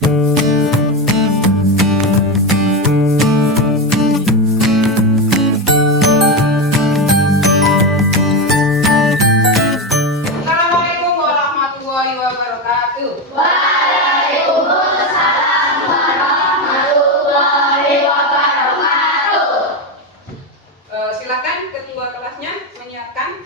Assalamualaikum warahmatullahi wabarakatuh. Waalaikumsalam warahmatullahi wabarakatuh. Silakan ketua kelasnya menyiapkan.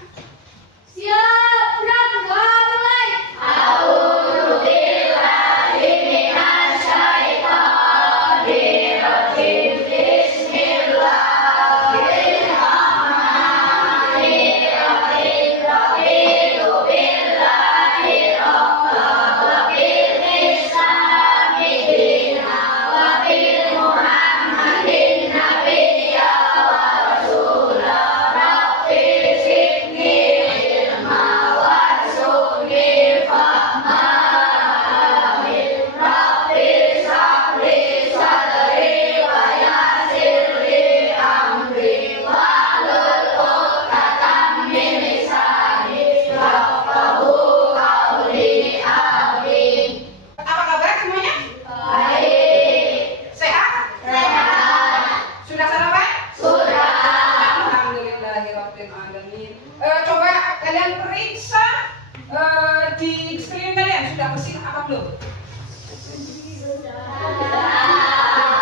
Siap, mulai. A'udzubillahi minasyaitonir rajim. Bismillahirrahmanirrahim. Raditu billahi rabban wa bil islami dinan wa bil muhammadin nabiyya wa rasula. Rabbi zidni ilma warzuqni fahma. Amin. Rabbi shrahli sadri wa yassir li amri wahlul 'uqdatam min lisani yafqahu qawli. Amin. Apa kabar semuanya? Baik. Sehat? Sehat. Sudah sarapan? Sudah. Alhamdulillahirabbil alamin. Coba kalian periksa di sekeliling kalian sudah bersih apa belum?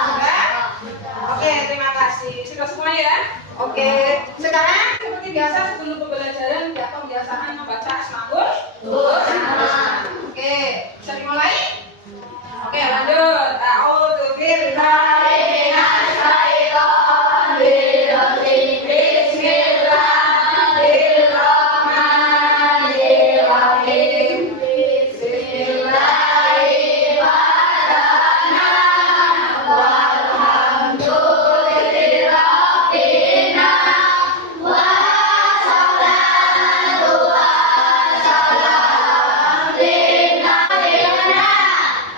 Sudah? Oke, terima kasih. Sudah semuanya ya? Oke. Sekarang seperti biasa sebelum pembelajaran ya pembiasaan membaca Asmaul Husna. Oke, bisa dimulai? Oke, lanjut. A'udzubillahi minasyaitonir rajim. Bismillahirrahmanirrahim. Bismillahirrahmanirrahim. Walhamdulillahirabbil wassalatu wassalamu ala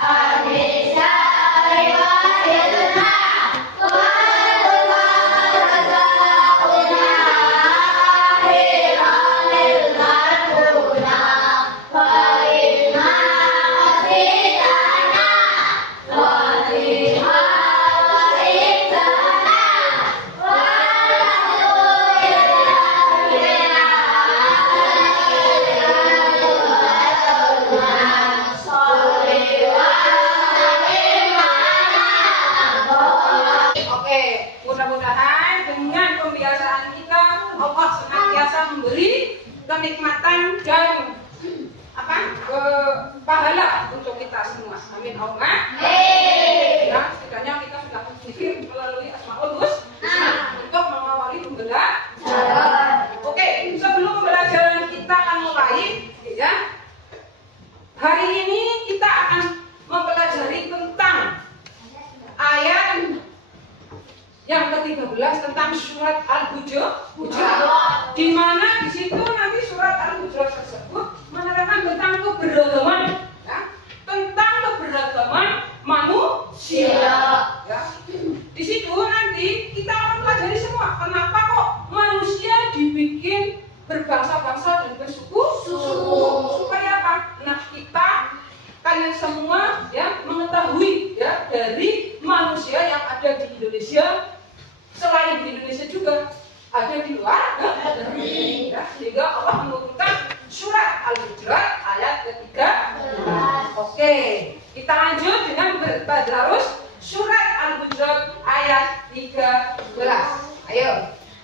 An-Nisa'i wahidna akhiranil marhuna wa inna asidana wa liha wa izzana wa Oke, mudah-mudahan dengan pembiasaan kita Allah senantiasa memberi kenikmatan dan pahala untuk kita semua. Amin Allahumma. Ya, setidaknya kita sudah berzikir melalui Asmaul Husna untuk mengawali pembelajaran. Oke, sebelum pembelajaran kita akan mulai, ya. Hari ini kita akan mempelajari tentang ayat yang ke-13 tentang surat Al-Hujurat, di mana di situ nanti surat Al-Hujurat tersebut menerangkan tentang keberagaman, ya, tentang keberagaman manusia. Ya. Di situ nanti kita akan pelajari semua kenapa kok manusia dibikin berbangsa-bangsa dan bersuku supaya apa? Nah, kalian semua ya mengetahui ya dari manusia yang ada di Indonesia, selain di Indonesia juga ada di luar negeri. Ya, sehingga Allah menurunkan surat Al-Hujurat ayat ke-13. Oke, kita lanjut dengan bertadarus surat Al-Hujurat ayat 13. Ayo.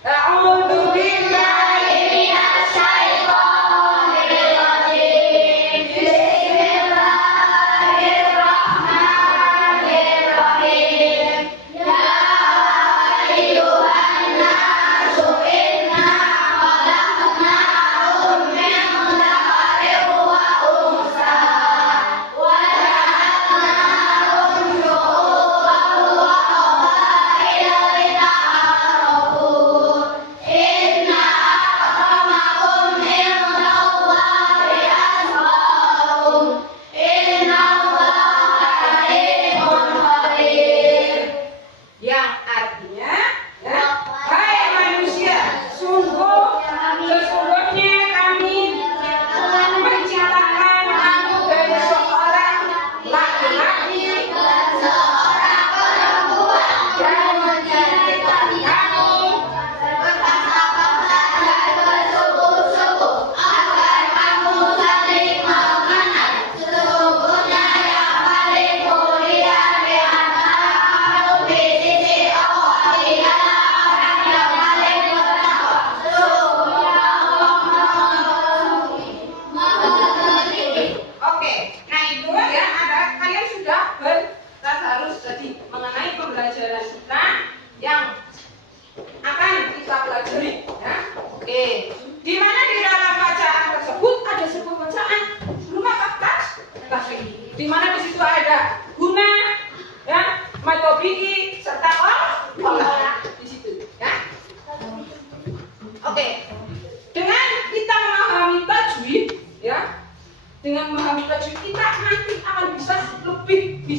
A'udzubillahi minasyaitonir rajim. Bismillahirrahmanirrahim. Ya ayyuhan nasu inna khalaqnakum min dzakarin wa unsa wa ja'alnakum syu'uban wa qabaila lita'arafu. Inna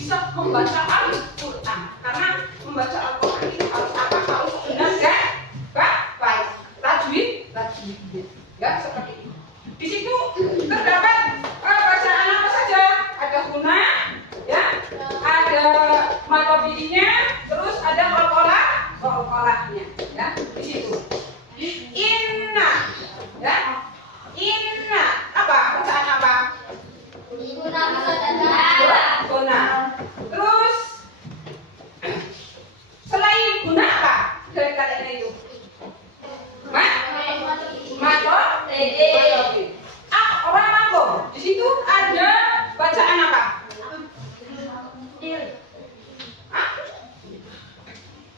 bisa membaca Al-Quran. Karena membaca Al-Quran itu harus apa? Harus benar dan baik. Tajwid. Ya, seperti itu. Di situ terdapat bacaan apa saja? Ada guna, ya, ada matobidinya, terus ada kolkolahnya, ya, di situ. Inna, ya, inna, apa? Bacaan apa? Guna. Terus selain guna apa dari kata ini itu? Orang mangkok. Di situ ada bacaan apa?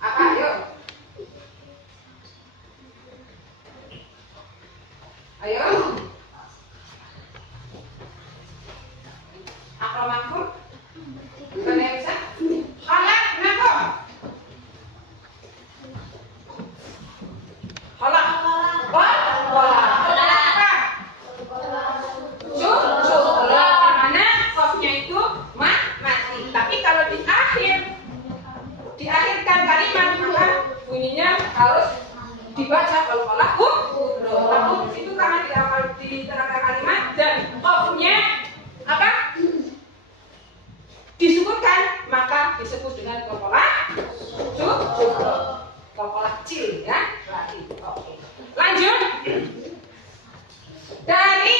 Apa? Ayo. Ayo. Akro mangkok. Bukan yang bisa? Halak mangkok. Halak. Diakhirkan kalimat bunyinya harus dibaca kolkolah itu karena di tengah kalimat dan qafnya apa? Disukutkan, maka disebut dengan kolkolah kolkolah cil, ya. Berarti oke. Lanjut. Dari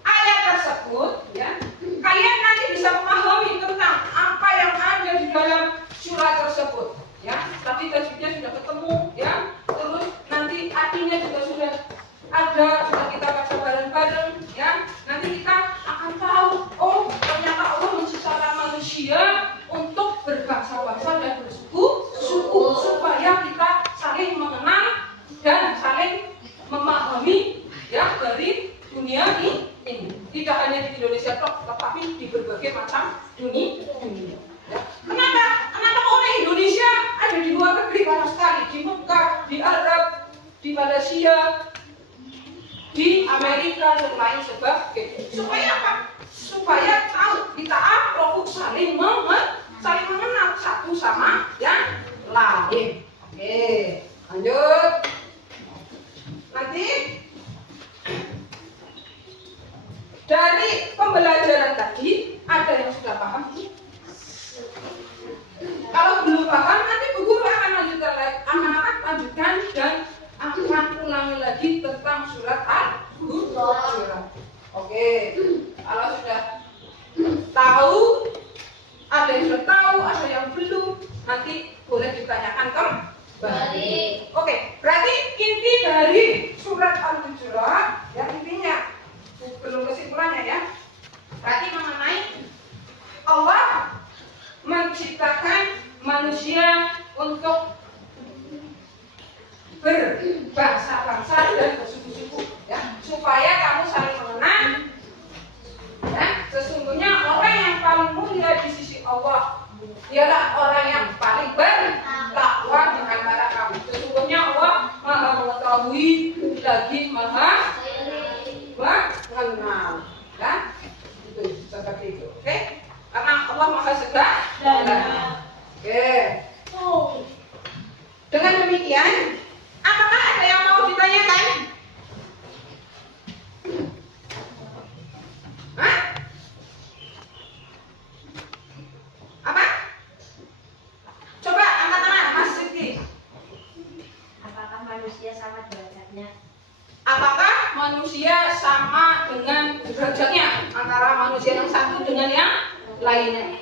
ayat tersebut, ya, kalian nanti bisa memahami tentang apa yang ada di dalam surat tersebut, ya. Tadi tajwidnya sudah ketemu, ya. Terus nanti artinya juga sudah ada, sudah kita baca bareng-bareng, ya. Nanti kita akan tahu, oh ternyata Allah menciptakan manusia untuk berbahasa-bahasa dan bersuku supaya kita saling mengenal dan saling memahami, ya, dari dunia ini. Tidak hanya di Indonesia toh, tetapi di berbagai macam dunia. Ya. Kenapa orang Indonesia ada di luar negeri banyak sekali, di Mekah, di Arab, di Malaysia, di Amerika dan lain sebagainya. Supaya apa? Supaya tahu kita saling mengenal satu sama yang lain. Oke, lanjut. Nanti dari pembelajaran tadi ada yang sudah paham? Kalau belum paham, nanti Bu Guru akan lanjutkan dan akan ulangi lagi tentang surat Al-Hujurat. Oke, kalau sudah tahu, ada yang sudah tahu, ada yang belum, nanti boleh ditanyakan kembali. Oke, berarti inti dari surat Al-Hujurat, ya, intinya belum kesimpulannya, ya. Berarti mengenai Allah menciptakan manusia untuk berbahasa-bahasa dan bersuku-suku, ya, supaya kamu saling mengenal. Ya, sesungguhnya orang yang paling mulia di sisi Allah ialah orang yang paling bertakwa di antara kamu. Sesungguhnya Allah Maha mengetahui lagi Maha mengenal, ya. Itu seperti itu, oke? Karena Allah Maha segala. Oke. Dengan demikian, apakah ada yang mau ditanyakan? Hah? Apa? Coba angkat tangan, Mas Siti. Apakah manusia sama derajatnya? Apakah manusia sama dengan derajatnya antara manusia yang satu dengan yang lainnya?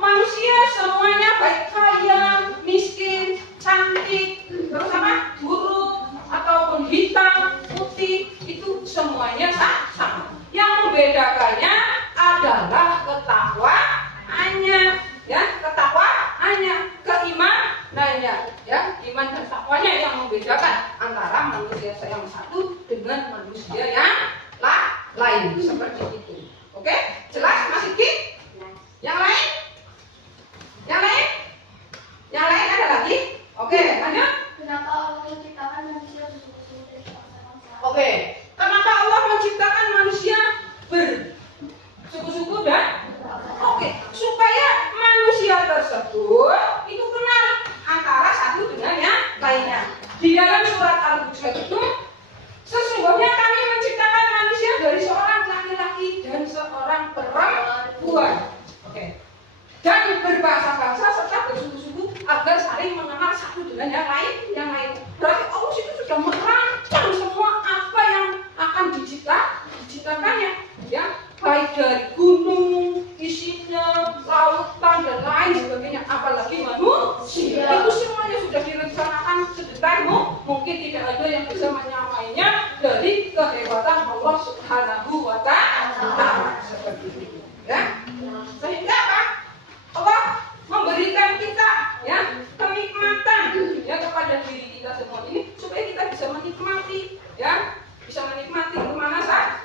Manusia semuanya baik kaya, miskin, cantik, terus apa? Buruk ataupun hitam, putih, itu semuanya sama. Yang membedakannya adalah ketakwaannya, ya, ketakwaannya, keimanannya, ya, iman dan takwanya yang membedakan antara manusia yang satu dengan manusia yang lain, seperti itu. Oke, jelas Mas Iki? Yang lain? Yang lain? Yang lain ada lagi? Oke, lanjut. Kenapa Allah menciptakan manusia bersuku-suku dari bangsa-bangsa? Oke, kenapa Allah menciptakan manusia bersuku-suku dan? Oke, tersebut itu kenal antara satu dengan yang lainnya. Di dalam surat Al-Hujurat itu, sesungguhnya kami menciptakan manusia dari seorang laki-laki dan seorang perempuan. Oke. Dan berbahasa-bahasa serta bersuku-suku agar saling mengenal satu dengan yang lain. Berarti Allah itu sudah merancang semua apa yang akan diciptakannya, ya, baik dari gunung, isinya, lautan dan lain sebagainya, apalagi manusia. Itu semuanya sudah direncanakan sedetail mungkin tidak ada yang bisa menyamainya dari kehebatan Allah Subhanahu wa Ta'ala. Seperti itu, ya. Sehingga apa? Allah memberikan kita, ya, kenikmatan, ya, kepada diri kita semua ini supaya kita bisa menikmati, ya, bisa menikmati kemana saja,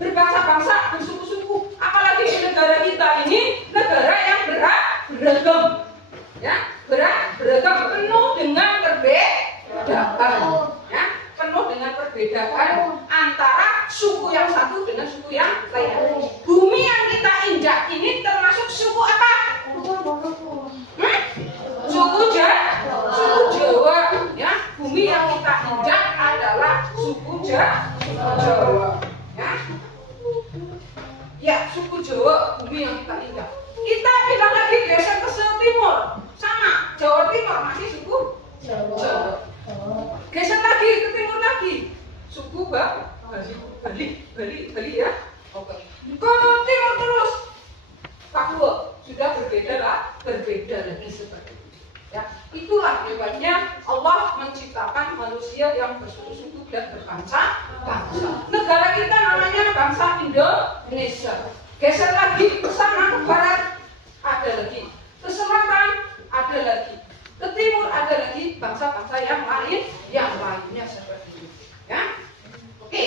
berbangsa-bangsa, bersuku-suku, apalagi di negara kita ini negara yang beragam, ya, beragam, penuh dengan perbedaan, ya, penuh dengan perbedaan antara suku yang satu dengan suku yang lain. Bumi yang kita injak ini termasuk suku apa? Suku Jawa, ya. Bumi yang kita injak adalah suku Jawa, ya. Ya, suku Jawa, bumi yang kita injak. Kita pindah lagi geser ke timur, sama Jawa Timur masih suku Jawa. Geser lagi ke timur lagi, suku Bali, ya. Oke. Ke timur terus, Papua sudah berbeda lagi seperti itu. Ya, itulah hebatnya Allah menciptakan manusia yang bersuku-suku dan berbangsa-bangsa. Negara kita namanya bangsa Indonesia. Geser lagi ke sana, ke barat ada lagi, ke selatan ada lagi, ke timur ada lagi bangsa-bangsa yang lainnya seperti itu. Ya, oke.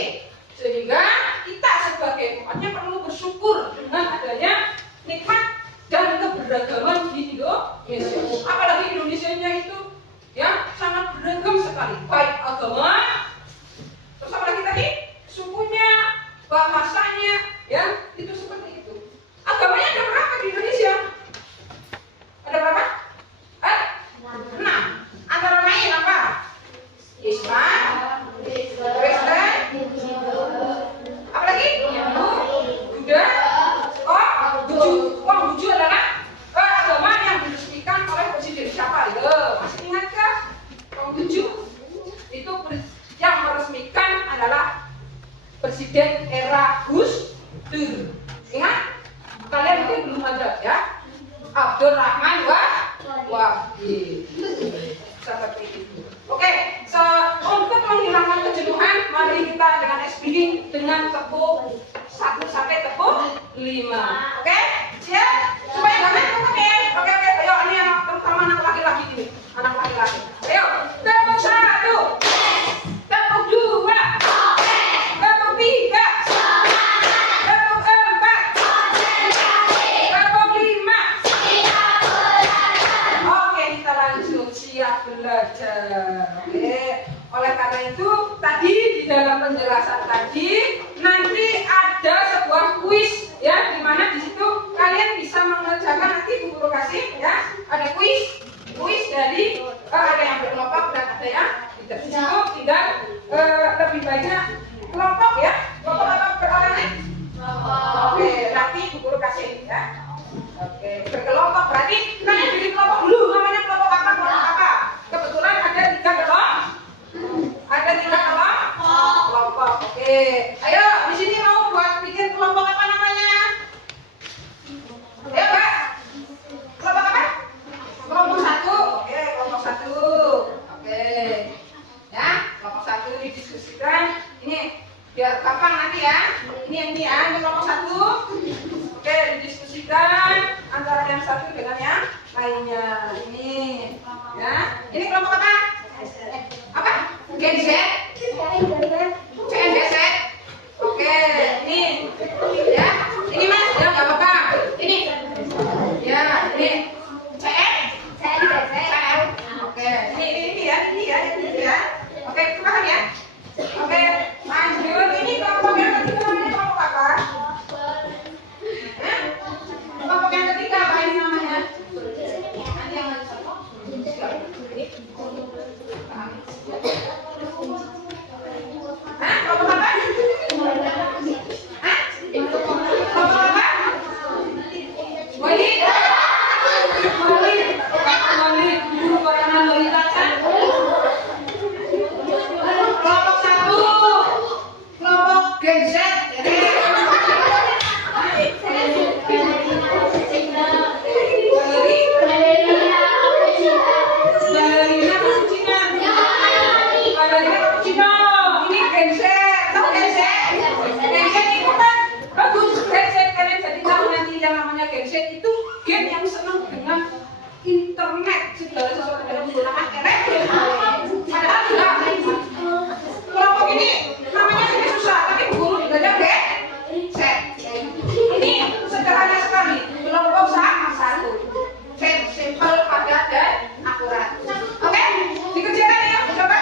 Sehingga kita sebagai umatnya perlu bersyukur dengan adanya nikmat dan keberagaman di Indonesia. Apalagi Indonesianya itu, ya, sangat beragam sekali, baik agama, terus apalagi tadi sukunya, bahasanya, ya, itu seperti itu. Agamanya ada berapa di Indonesia? Ada berapa? 6. Antara lain apa? Islam, Kristen, apalagi? Buddha. Buju adalah agama yang diresmikan oleh presiden siapa? Masih ingatkah? Buju itu yang meresmikan adalah presiden era Gus Dur. Ingat? Kalian mungkin belum ada, ya. Abdul Rahman Wahid. Seperti itu. Oke, untuk menghilangkan kejenuhan, mari kita dengan speaking dengan tepuk 1 sampai tepuk 5. Oke? Siap? Supaya kalian tepuk ya. Oke. Ayo, ini anak terutama anak laki-laki ini. Anak laki-laki. Ayo, tepuk 1. Tepuk 2. Tepuk 3. Tepuk 4. Tepuk 5. Oke, kita langsung siap belajar. Oke. Oleh karena itu, tadi di dalam penjelasan tadi nanti ada sebuah kuis, ya, di mana di situ kalian bisa mengerjakan, nanti Bu Guru kasih, ya, ada kuis dari ada yang berkelompok dan ada yang tidak. Di situ tidak lebih banyak kelompok, ya, kelompok atau perorangan? Oke, nanti Bu Guru kasih, ya. Oke, berkelompok berarti kalian bikin kelompok dulu, namanya kelompok apa? Kebetulan ada 3 kelompok. Ada 3 kelompok. Oke. Ayo, di sini mau buat bikin kelompok apa namanya? Ayo, Pak. Kelompok apa? Kelompok 1. Oke, kelompok 1. Oke. Ya, kelompok 1 didiskusikan. Ini biar gampang nanti, ya. Ini kelompok 1. Oke, didiskusikan antara yang satu dengan yang lainnya. Ini, ya. Ini kelompok apa? Apa? Gen Z? CNBZ? Oke, ini, ya. Ini Mas, ya, nggak apa-apa. Ini, ya, ini CN? Oke, ini ya. Oke, paham ya? Oke, lanjut. Ini kelompok yang ketiga namanya kelompok apa? Kelompok yang ketiga apa ini namanya? gen yang senang dengan internet, segala sesuatu yang menggunakan elektronik. Padahal tidak. Kelompok ini namanya sini susah, tapi guru belajar set. Ini sederhana sekali. Kelompok satu. Set, simple, padat dan akurat. Oke, dikerjakan ya, coba.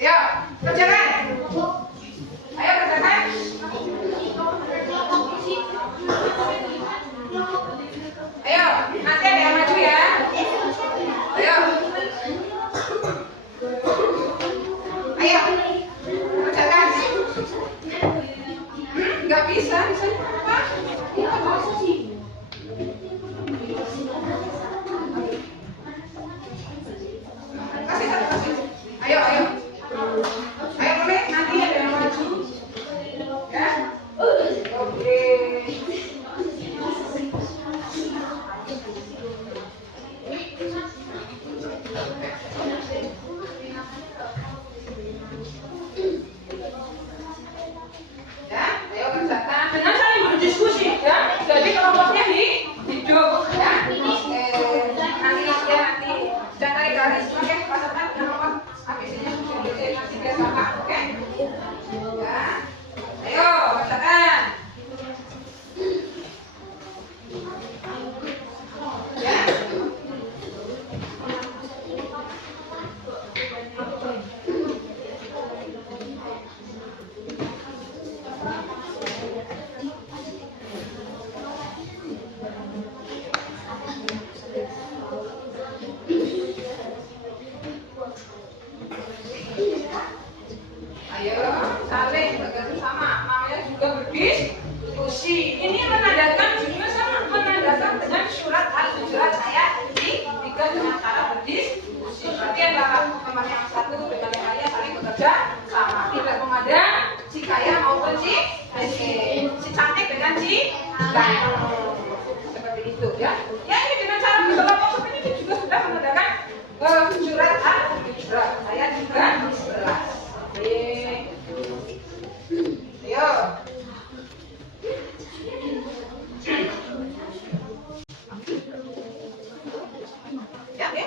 Ya, kerjakan. Ayo kerjakan. Ayo, nanti ada yang maju ya. Ayo. Ayo. Kerjakan. Nggak bisa apa? Kasih satu kasih. Ayo. Ayo boleh, nanti ada yang maju. Ya. Oke. Ya, ayo kerjakan dengan saling berdiskusi ya. Jadi kelompoknya hidup ya. Nanti jangan tarik garis, oke? Pasangkan dengan ABC-nya nanti dia sama, oke? Ya. Ayo kerjakan. Ya. Ayo, saling bekerja sama, namanya juga berdiskusi. Ini menandakan juga sama, menandakan dengan surat al-hujurat ayat 3 dengan cara berdiskusi. Berarti antara teman yang satu dengan yang lainnya saling bekerja sama. Tidak memandang si kaya maupun si cantik dengan si ganteng. Seperti itu ya. Ya ini dengan cara berkelompok seperti ini juga sudah menandakan surat al-hujurat ayat 13. Ayo. Ya, ya.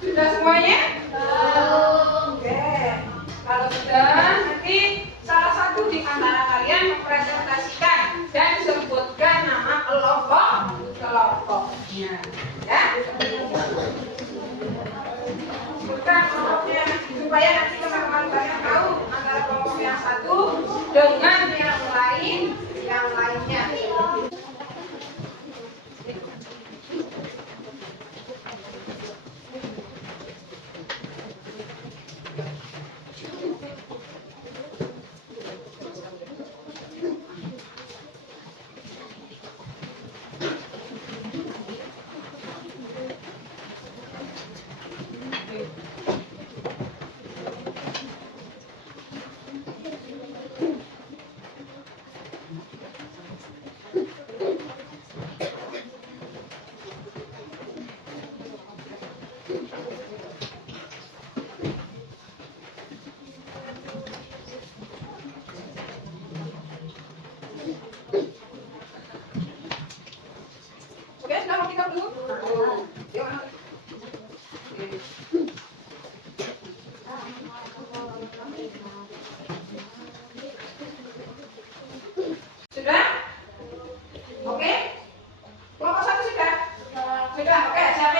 Sudah semuanya? Oke. Kalau sudah, nanti salah satu di antara kalian mempresentasikan dan sebutkan nama kelompoknya. Ya. Sebutkan kelompoknya supaya nanti teman-teman kalian tahu antara kelompok yang satu dengan yang lainnya.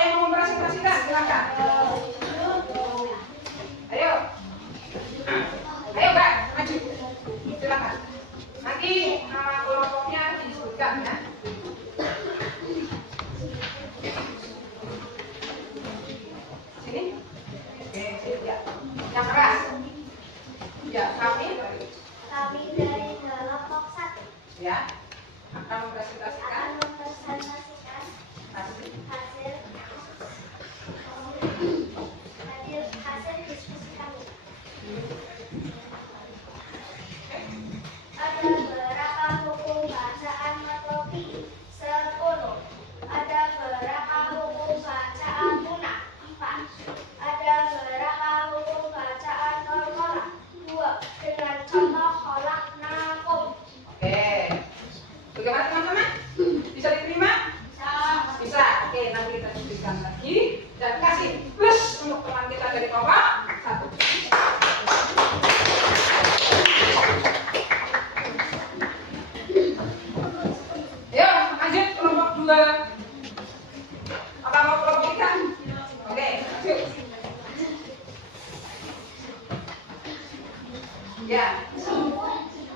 yang mau mempresentasikan silakan. Ayo. Ayo Mbak, maju. Silakan. Nanti nama kelompoknya disebutkan ya. Sini. Oke, ya. Yang keras. Ya, kami dari kelompok 1 ya akan mempresentasikan hasil diskusi kami. Ada berapa buku bacaan Matopi? 10. Ada berapa buku bacaan Muna? 4. Ada berapa buku bacaan Korkora? 2. Dengan contoh kolak nakum. Oke. Bagaimana teman-teman? Bisa diterima? Bisa. Oke, nanti kita berikan lagi dan kasih plus untuk teman kita dari kelompok 1. Ayo, lanjut kelompok 2. Apa mau kelompok 3? Oke, lanjut. Ya. Assalamualaikum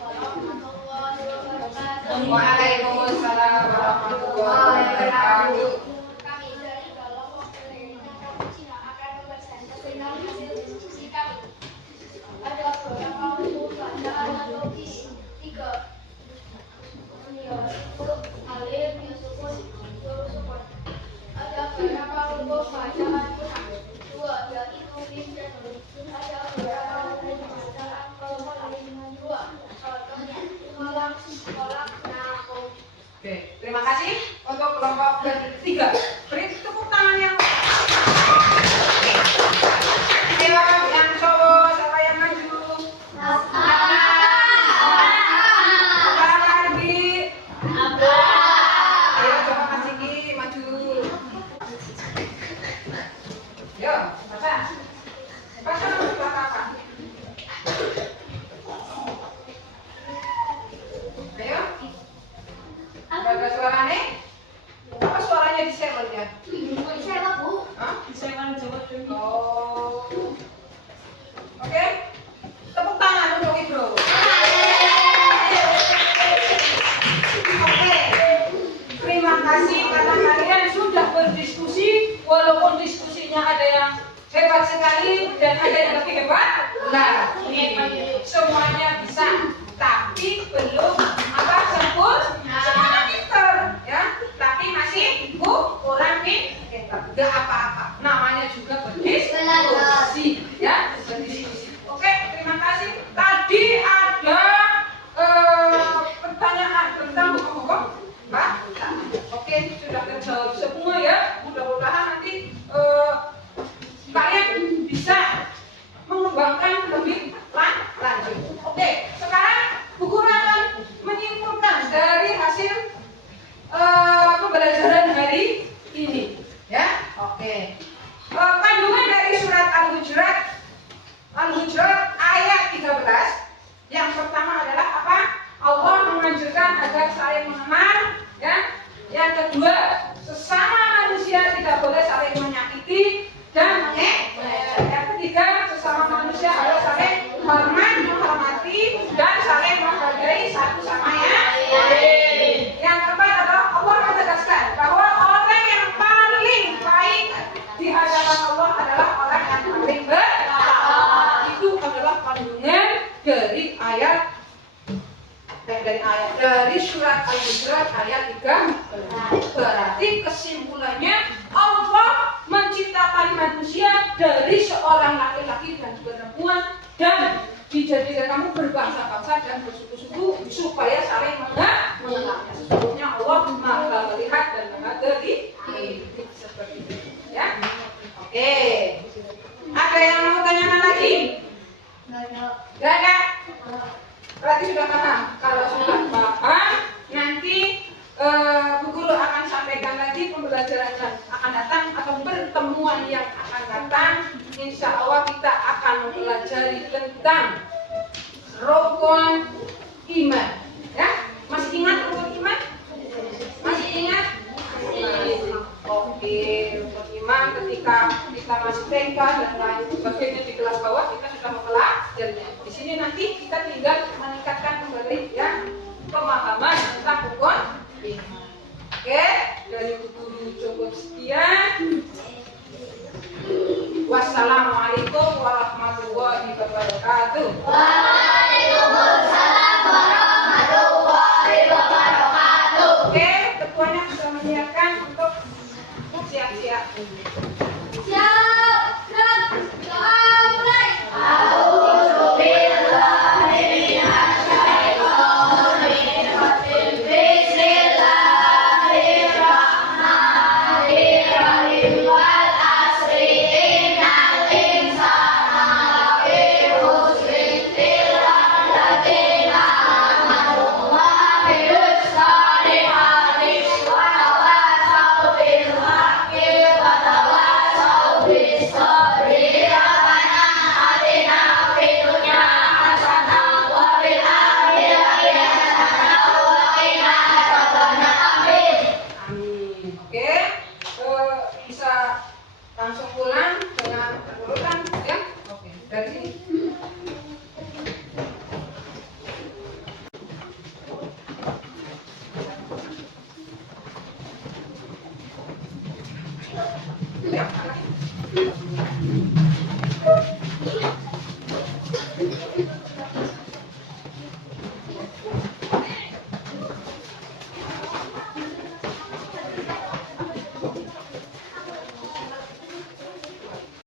warahmatullahi wabarakatuh. Waalaikumsalam warahmatullahi wabarakatuh. Kami dari kelompok pendidikan Cina akan mempresentasikan hasil diskusi kami. Ada beberapa buku bacaan Matopi? 3. Alif, Yusufun, Yusufun. Ada berapa buku bacaan Muna? 2. Yaitu Bim dan Nur. Ada berapa buku bacaan Korkora? 2. Contohnya kolak nakum. Oke, terima kasih untuk kelompok bertiga. Beri tepuk tangan yang ayo yang cowok, siapa yang maju? Siapa lagi? Ayo coba Mas Siki maju. Yo, Pasha. Pasha nomor berapa apa? Ayo. Baga suaranya? Apa suaranya di share ya? Siapa, Bu? Hah? Oh. Oke. Tepuk tangan untuk Ibro. Oke. Terima kasih karena kalian sudah berdiskusi walaupun diskusinya ada yang hebat sekali dan ada yang lebih hebat. Nah, ini semuanya bisa, tapi belum apa sempurna pinter ya. Tapi masih kurang pinter. Gak apa-apa. Namanya juga berdiskusi ya, berdiskusi. Oke, terima kasih. Tadi ada pertanyaan tentang buku-buku baca. Oke, sudah terjawab semua ya. Mudah-mudahan nanti kalian bisa mengembangkan lebih lanjut. Oke, sekarang Bu Guru akan menyimpulkan dari hasil pembelajaran hari ini, ya. Oke. Kandungan dari surat Al-Hujurat ayat 13. Yang pertama adalah apa? Allah menganjurkan agar saling mengenal, ya. Yang kedua, sesama manusia tidak boleh saling menyakiti dan yang ketiga, sesama manusia harus saling menghormati dan saling menghargai satu sama lain. Yang keempat adalah Allah menegaskan bahwa orang yang paling baik di hadapan Allah adalah orang yang paling bertakwa. Itu adalah kandungan dari dari surat Al-Hujurat ayat 3. Berarti kesimpulannya Allah menciptakan manusia dari seorang laki-laki dan perempuan dan dijadikan kamu berbangsa-bangsa dan bersuku-suku supaya saling mengenal. Sesungguhnya Allah Maha melihat dan Maha teliti seperti itu. Ya. Oke. Ada yang mau tanyakan lagi? Gak ada. Berarti sudah paham. Kalau sudah paham, nanti Bu Guru akan sampaikan lagi pembelajaran yang akan datang atau pertemuan yang akan datang. Insya Allah kita akan mempelajari tentang rukun iman. Ya, masih ingat rukun iman? Masih ingat? Oke, rukun iman ketika kita masih TK dan lain sebagainya di kelas bawah kita sudah mempelajarinya. Di sini nanti kita tinggal meningkatkan kembali ya pemahaman tentang rukun iman. Oke, dari guru cukup sekian. Wassalamualaikum warahmatullahi wabarakatuh. Waalaikumsalam warahmatullahi wabarakatuh. Oke, ketuanya sudah menyiapkan untuk siap-siap. Siap, gerak, doa mulai. A'udzubillahi minasyaitonir rajim. Bismillahirrahmanirrahim. Wal asri innal insana lafi khusrin illa alladziina aamanu wa amilus solihati wa tawasaw bil haqqi wa tawasaw bis sabri. Rabbana atina fid dunya hasanah wa fil akhirati hasanah wa qina adzabannar. Amin. Amin. Oke, bisa langsung pulang dengan urutan ya. Oke, dari sini. Ya,